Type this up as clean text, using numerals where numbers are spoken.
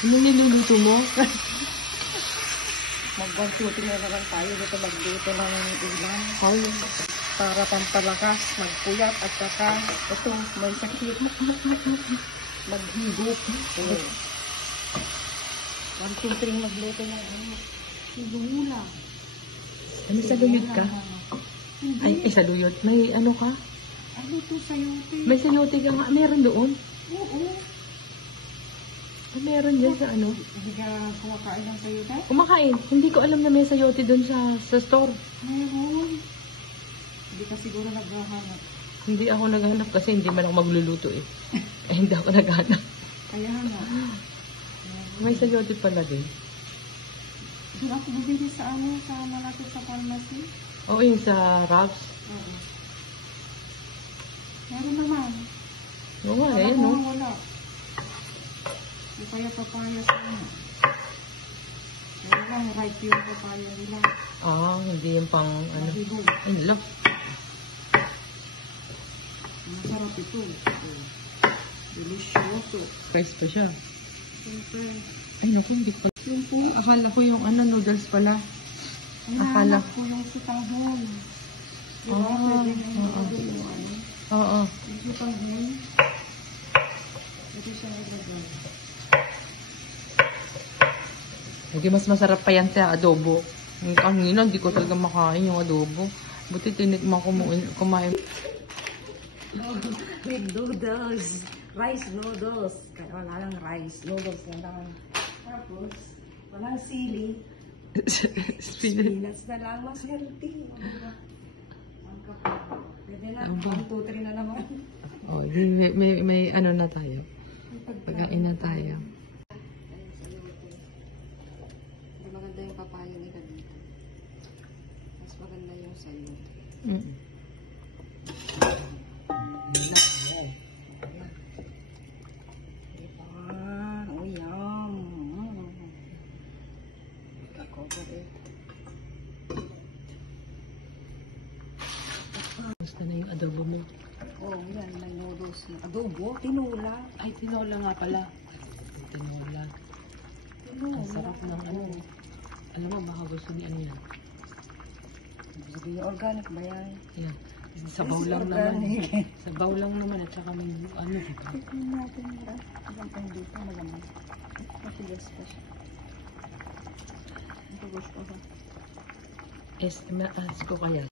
Ano niluluto mo? Mag-1-2 na naman tayo dito magluto ng ulam. Ay, Para pampalakas, magpuyat at saka ito, may sakit. Maghigop. 1-2-3 magluto na. Sigula. ano saluyot ka? Ay, saluyot. May ano ka? Ano to sayote? May sayote ka nga. Meron doon? Oo. Ay, meron dyan sa ano? Hindi ka kumakain ng sayote? Kumakain. Hindi ko alam na may sayote doon sa store. Meron. Hindi ka siguro naghahanap. Hindi ako naghanap kasi hindi man ako magluluto eh. Eh, hindi ako naghanap. Kaya nga. May sayote pala din. Doon ako bumili sa ano, sa malapit sa pharmacy. Oo, yung sa Ralph's. Oo. Meron naman. Oo nga, Wala ayun naman, no. wala. Hindi kaya papaya sa ano. Kaya lang, right yung papaya nila. Ah, hindi yung pang ano. Mahigog. Ay, look. Masarap ito. Delicioso. Fresh pa siya. Siyempre. Ay, naku, hindi pa. Yung po, akala ko yung ano, noodles pala. Akala. Hinahanap ko yung sitanghon. Diba? Ah, Pwede na yung oo. yung ano. Oo. Yung sitanghon. Ito siya nilagay. Okay, mas masarap pa yan sa adobo. Yung kanina, hindi ko talaga makain yung adobo. Buti tinikman ko kumain. With noodles. Rice noodles. Kaya wala lang rice. Noodles na lang. Tapos, walang sili. Spinach na lang. Mas healthy. Ang kapal. Pwede na. 1-2-3 na naman. Oh, may ano na tayo. Pagkain na tayo. Hindi maganda yung papaya nila dito. Mas maganda yung sayo. Mm. Oh, yum. Cover it. Gusto na yung adobo mo. Oh, yan. May noodles na. Adobo? Tinola. Ay, tinola nga pala. Tinola. Tinola. Ang sarap ng ano. Alam mo, baka gusto ni ano yan. Sabi niya, organic ba yan? Yan. Sabaw lang naman. Sabaw lang naman at saka may ano. Tignan natin ba? Hanggang dito, malamang. Matigas pa siya. Matigas pa siya. Maas ko kaya.